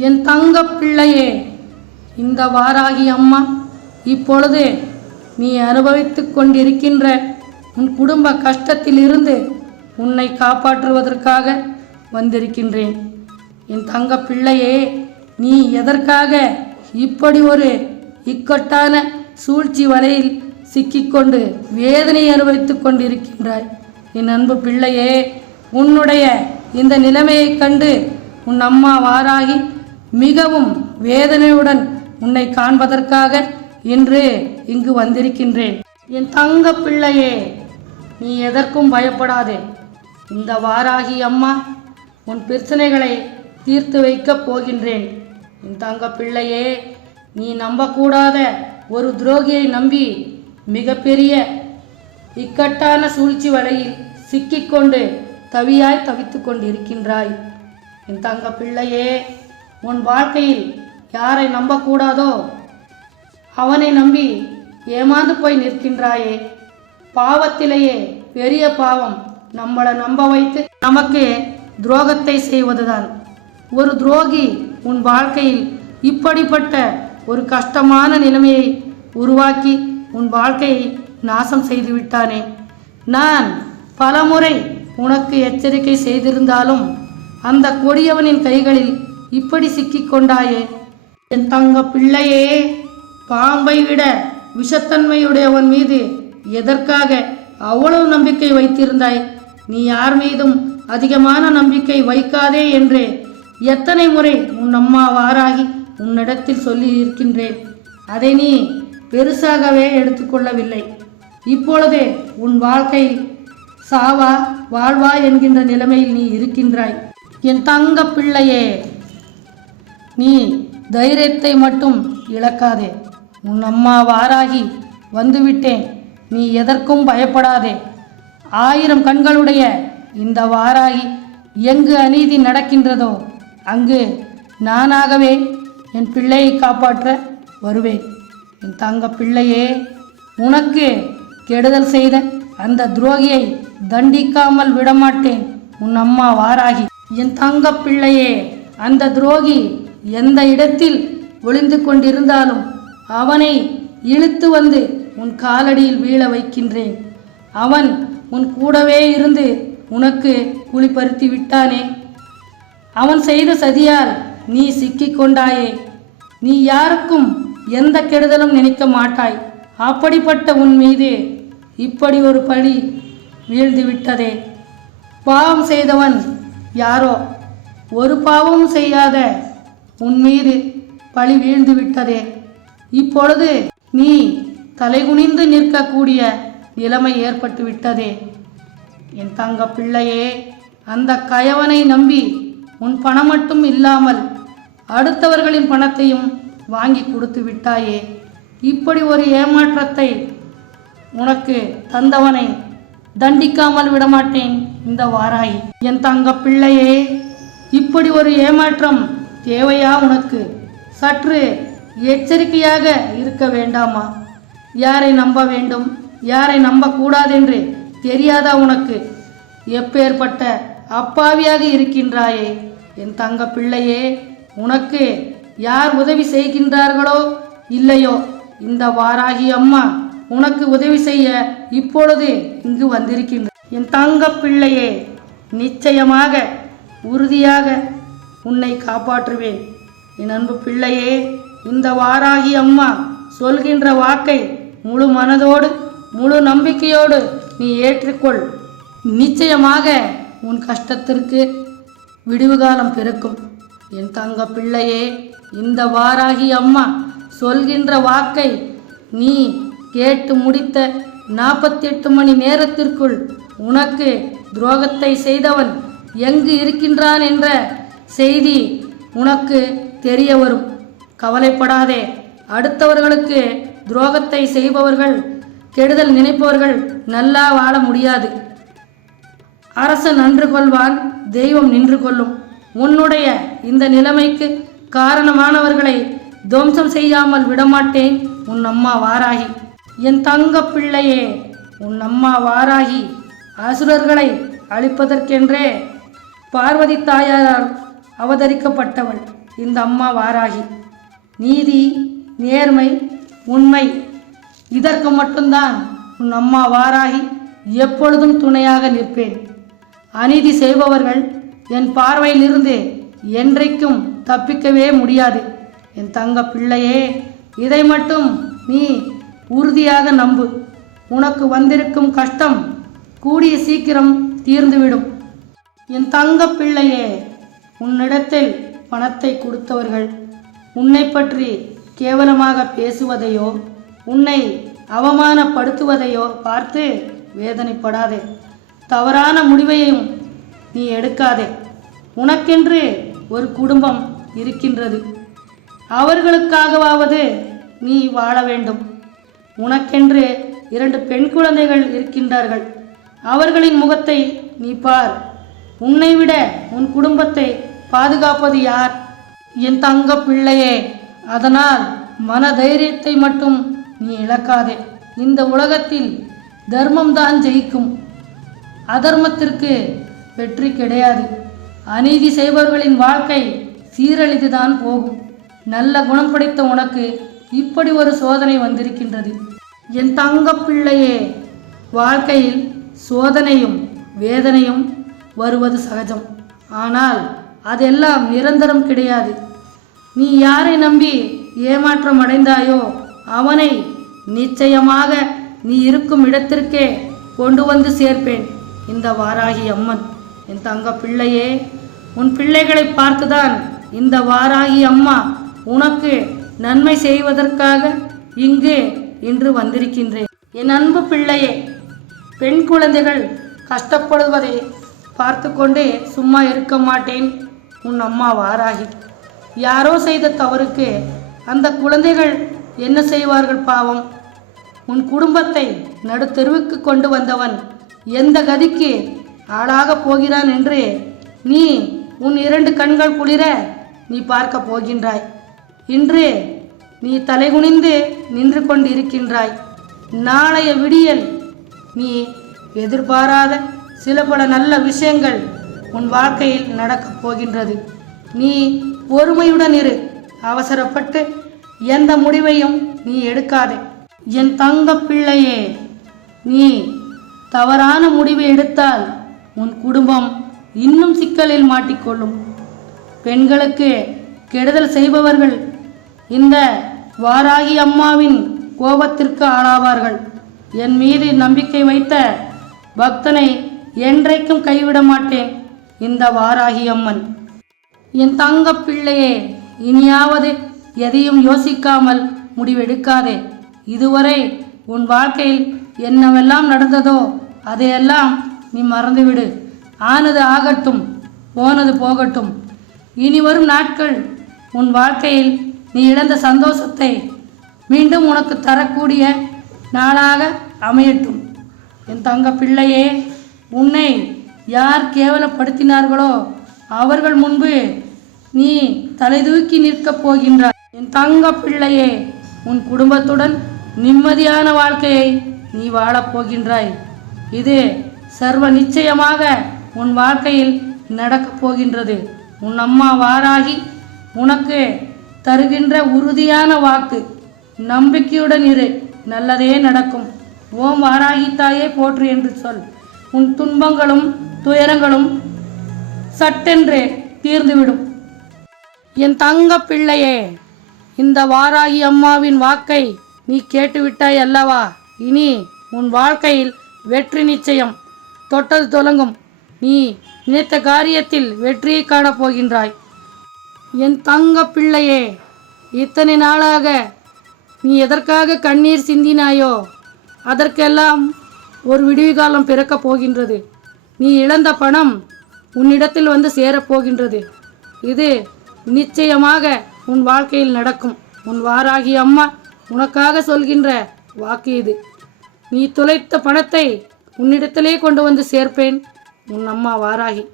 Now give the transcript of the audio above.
என் தங்க பிள்ளையே இந்த வாராகி அம்மா இப்பொழுது நீ அனுபவித்து கொண்டிருக்கின்ற உன் குடும்ப கஷ்டத்திலிருந்து உன்னை காப்பாற்றுவதற்காக வந்திருக்கின்றேன். என் தங்க பிள்ளையே நீ எதற்காக இப்படி ஒரு இக்கட்டான சூழ்ச்சி வலையில் சிக்கிக்கொண்டு வேதனை அனுபவித்துக் கொண்டிருக்கின்றாய்? என் அன்பு பிள்ளையே உன்னுடைய இந்த நிலைமையைக் கண்டு உன் அம்மா வாராகி மிகவும் வேதனையுடன் உன்னை காண்பதற்காக இன்று இங்கு வந்திருக்கின்றேன். என் தங்க பிள்ளையே நீ எதற்கும் பயப்படாதே. இந்த வாராகி அம்மா உன் பிரச்சனைகளை தீர்த்து வைக்கப் போகின்றேன். என் தங்க பிள்ளையே நீ நம்பக்கூடாத ஒரு துரோகியை நம்பி மிகப்பெரிய இக்கட்டான சூழ்ச்சி வலையில் சிக்கிக்கொண்டு தவியாய் தவித்து கொண்டிருக்கின்றாய். என் தங்க பிள்ளையே உன் வாழ்க்கையில் யாரை நம்பக்கூடாதோ அவனை நம்பி ஏமாந்து போய் நிற்கின்றாயே. பாவத்திலேயே பெரிய பாவம் நம்மளை நம்ப வைத்து நமக்கு துரோகத்தை செய்வதுதான். ஒரு துரோகி உன் வாழ்க்கையில் இப்படிப்பட்ட ஒரு கஷ்டமான நிலைமையை உருவாக்கி உன் வாழ்க்கையை நாசம் செய்து விட்டானே. நான் பலமுறை உனக்கு எச்சரிக்கை செய்திருந்தாலும் அந்த கொடியவனின் கைகளில் இப்படி சிக்கிக் கொண்டாயே என் தங்க பிள்ளையே பாம்பை விட விஷத்தன்மையுடையவன் மீது எதற்காக அவ்வளவு நம்பிக்கை வைத்திருந்தாய்? நீ யார் மீதும் அதிகமான நம்பிக்கை வைக்காதே என்று எத்தனை முறை உன் அம்மா வாராகி உன்னிடத்தில் சொல்லி இருக்கின்றேன். அதை நீ பெருசாகவே எடுத்துக்கொள்ளவில்லை இப்பொழுதே உன் வாழ்க்கையில் சாவா வாழ்வா என்கின்ற நிலைமையில் நீ இருக்கின்றாய். என் தங்க பிள்ளையே நீ தைரியத்தை மட்டும் இழக்காதே. உன் அம்மா வாராகி வந்துவிட்டேன். நீ எதற்கும் பயப்படாதே. ஆயிரம் கண்களுடைய இந்த வாராகி எங்கு அநீதி நடக்கின்றதோ அங்கு நானாகவே என் பிள்ளையை காப்பாற்ற வருவேன். என் தங்க பிள்ளையே உனக்கு கெடுதல் செய்த அந்த துரோகியை தண்டிக்காமல் விடமாட்டேன். உன் அம்மா வாராகி என் தங்க பிள்ளையே அந்த துரோகி எந்த இடத்தில் ஒளிந்து கொண்டிருந்தாலும் அவனை இழுத்து வந்து உன் காலடியில் வீழ வைக்கின்றேன். அவன் உன் கூடவே இருந்து உனக்கு குளிப்பருத்தி விட்டானே. அவன் செய்த சதியால் நீ சிக்கிக் கொண்டாயே. நீ யாருக்கும் எந்த கெடுதலும் நினைக்க மாட்டாய். அப்படிப்பட்ட உன் மீது இப்படி ஒரு பழி வீழ்ந்து விட்டதே. பாவம் செய்தவன் யாரோ? ஒரு பாவமும் செய்யாத உன் மீது பழி வீழ்ந்து விட்டதே. இப்பொழுது நீ தலைகுனிந்து நிற்கக்கூடிய நிலைமை ஏற்பட்டு விட்டதே. என் தங்க பிள்ளையே அந்த கயவனை நம்பி உன் பணம் மட்டும் இல்லாமல் அடுத்தவர்களின் பணத்தையும் வாங்கி கொடுத்து விட்டாயே. இப்படி ஒரு ஏமாற்றத்தை உனக்கு தந்தவனை தண்டிக்காமல் விடமாட்டேன் இந்த வாராய். என் தங்க பிள்ளையே இப்படி ஒரு ஏமாற்றம் தேவையா உனக்கு? சற்று எச்சரிக்கையாக இருக்க வேண்டாமா? யாரை நம்ப வேண்டும்? யாரை நம்பக்கூடாதென்று தெரியாதா உனக்கு? எப்பேற்பட்ட அப்பாவியாக இருக்கின்றாயே என் தங்க பிள்ளையே உனக்கு யார் உதவி செய்கின்றார்களோ இல்லையோ? இந்த வாராகி அம்மா உனக்கு உதவி செய்ய இப்பொழுது இங்கு வந்திருக்கின்ற என் தங்க பிள்ளையே நிச்சயமாக உறுதியாக உன்னை காப்பாற்றுவேன். என் அன்பு பிள்ளையே இந்த வாராகி அம்மா சொல்கின்ற வாக்கை முழு மனதோடு முழு நம்பிக்கையோடு நீ ஏற்றுக்கொள். நிச்சயமாக உன் கஷ்டத்திற்கு விடிவு காலம் பிறக்கும். என் தங்க பிள்ளையே இந்த வாராகி அம்மா சொல்கின்ற வாக்கை நீ கேட்டு முடித்த நாற்பத்தி எட்டு மணி நேரத்திற்குள் உனக்கு துரோகத்தை செய்தவன் எங்கு இருக்கின்றான் என்ற செய்தி உனக்கு தெரிய வரும் கவலைப்படாதே. அடுத்தவர்களுக்கு துரோகத்தை செய்பவர்கள் கெடுதல் நினைப்பவர்கள் நல்லா வாழ முடியாது. அரசன் நன்று கொள்வான் தெய்வம் நின்று கொள்ளும். உன்னுடைய இந்த நிலைமைக்கு காரணமானவர்களை துவம்சம் செய்யாமல் விடமாட்டேன் உன் அம்மா வாராகி. என் தங்க பிள்ளையே உன் அம்மா வாராகி. அசுரர்களை அழிப்பதற்கென்றே பார்வதி தாயாரால் அவதரிக்கப்பட்டவள். இந்த அம்மா வாராகி. நீதி நேர்மை உண்மை இதற்கு மட்டும்தான் உன் அம்மா வாராகி எப்பொழுதும் துணையாக நிற்பேன். அநீதி செய்பவர்கள் என் பார்வையிலிருந்து என்றைக்கும் தப்பிக்கவே முடியாது. என் தங்க பிள்ளையே இதை மட்டும் நீ உறுதியாக நம்பு. உனக்கு வந்திருக்கும் கஷ்டம் கூடிய சீக்கிரம் தீர்ந்துவிடும். என் தங்க பிள்ளையே உன்னிடத்தில் பணத்தை கொடுத்தவர்கள் உன்னை பற்றி கேவலமாக பேசுவதையோ உன்னை அவமானப்படுத்துவதையோ பார்த்து வேதனைப்படாதே. தவறான முடிவையும் நீ எடுக்காதே. உனக்கென்று ஒரு குடும்பம் இருக்கின்றது. அவர்களுக்காகவாவது நீ வாழ வேண்டும். உனக்கென்று இரண்டு பெண் குழந்தைகள் இருக்கின்றார்கள். அவர்களின் முகத்தை நீ பார். உன்னை விட உன் குடும்பத்தை பாதுகாப்பது யார்? என் தங்க பிள்ளையே அதனால் மன தைரியத்தை மட்டும் நீ இழக்காதே. இந்த உலகத்தில் தர்மம்தான் ஜெயிக்கும். அதர்மத்திற்கு வெற்றி கிடையாது. அநீதி செய்பவர்களின் வாழ்க்கை சீரழிந்துதான் போகும். நல்ல குணம் படைத்த உனக்கு இப்படி ஒரு சோதனை வந்திருக்கின்றது. என் தங்க பிள்ளையே வாழ்க்கையில் சோதனையும் வேதனையும் வருவது சகஜம். ஆனால் அதெல்லாம் நிரந்தரம் கிடையாது. நீ யாரை நம்பி ஏமாற்றம் அடைந்தாயோ அவனை நிச்சயமாக நீ இருக்கும் இடத்திற்கே கொண்டு வந்து சேர்ப்பேன். இந்த வாராகி அம்மன் என் தங்க பிள்ளையே உன் பிள்ளைகளை பார்த்துதான் இந்த வாராகி அம்மா உனக்கு நன்மை செய்வதற்காக இங்கு இன்று வந்திருக்கின்றேன். என் அன்பு பிள்ளையே பெண் குழந்தைகள் கஷ்டப்படுவதை பார்த்து கொண்டு சும்மா இருக்க மாட்டேன். உன் அம்மா வாராகி. யாரோ செய்த தவறுக்கு அந்த குழந்தைகள் என்ன செய்வார்கள் பாவம்? உன் குடும்பத்தை நடுத்தெருவுக்கு கொண்டு வந்தவன் எந்த கதிக்கு ஆளாக போகிறான் என்று நீ உன் இரண்டு கண்கள் குளிர நீ பார்க்க போகின்றாய். இன்று நீ தலைகுனிந்து நின்று கொண்டிருக்கின்றாய். நாளைய விடியல் நீ எதிர்பாராத சில பல நல்ல விஷயங்கள் உன் வாழ்க்கையில் நடக்கப் போகின்றது. நீ பொறுமையுடன் இரு. அவசரப்பட்டு எந்த முடிவையும் நீ எடுக்காதே. என் தங்க பிள்ளையே நீ தவறான முடிவு எடுத்தால் உன் குடும்பம் இன்னும் சிக்கலில் மாட்டிக்கொள்ளும். பெண்களுக்கு கெடுதல் செய்பவர்கள் இந்த வாராகி அம்மாவின் கோபத்திற்கு ஆளாவார்கள். என் மீது நம்பிக்கை வைத்த பக்தனை என்றைக்கும் கைவிட மாட்டேன். இந்த வாராகி அம்மன். என் தங்க பிள்ளையே இனியாவது எதையும் யோசிக்காமல் முடிவெடுக்காதே. இதுவரை உன் வாழ்க்கையில் என்னவெல்லாம் நடந்ததோ அதையெல்லாம் நீ மறந்துவிடு. ஆனது ஆகட்டும் போனது போகட்டும். இனி வரும் நாட்கள் உன் வாழ்க்கையில் நீ இழந்த சந்தோஷத்தை மீண்டும் உனக்கு தரக்கூடிய நாளாக அமையட்டும். என் தங்க பிள்ளையே உன்னை யார் கேவலப்படுத்தினார்களோ அவர்கள் முன்பு நீ தலை தூக்கி நிற்கப் போகின்றாய். என் தங்க பிள்ளையே உன் குடும்பத்துடன் நிம்மதியான வாழ்க்கையை நீ வாழப் போகின்றாய். இது சர்வ நிச்சயமாக உன் வாழ்க்கையில் நடக்கப் போகின்றது. உன் அம்மா வாராகி உனக்கு தருகின்ற உறுதியான வாக்கு நம்பிக்கையுடன் இரு நல்லதே நடக்கும். ஓம் வாராகி தாயே போற்று என்று சொல். உன் துன்பங்களும் துயரங்களும் சட்டென்று தீர்ந்துவிடும். என் தங்க பிள்ளையே இந்த வாராகி அம்மாவின் வாக்கை நீ கேட்டுவிட்டாய் அல்லவா? இனி உன் வாழ்க்கையில் வெற்றி நிச்சயம். தொட்டது தொடங்கும். நீ நினைத்த காரியத்தில் வெற்றியை காணப் போகின்றாய். என் தங்க பிள்ளையே இத்தனை நாளாக நீ எதற்காக கண்ணீர் சிந்தினாயோ அதற்கெல்லாம் ஒரு விடிவு காலம் பிறக்கப் போகின்றது. நீ இழந்த பணம் உன்னிடத்தில் வந்து சேரப்போகின்றது. இது நிச்சயமாக உன் வாழ்க்கையில் நடக்கும். உன் வாராகி அம்மா உனக்காக சொல்கின்ற வாக்கு இது. நீ தொலைத்த பணத்தை உன்னிடத்திலே கொண்டு வந்து சேர்ப்பேன். உன் அம்மா வாராகி.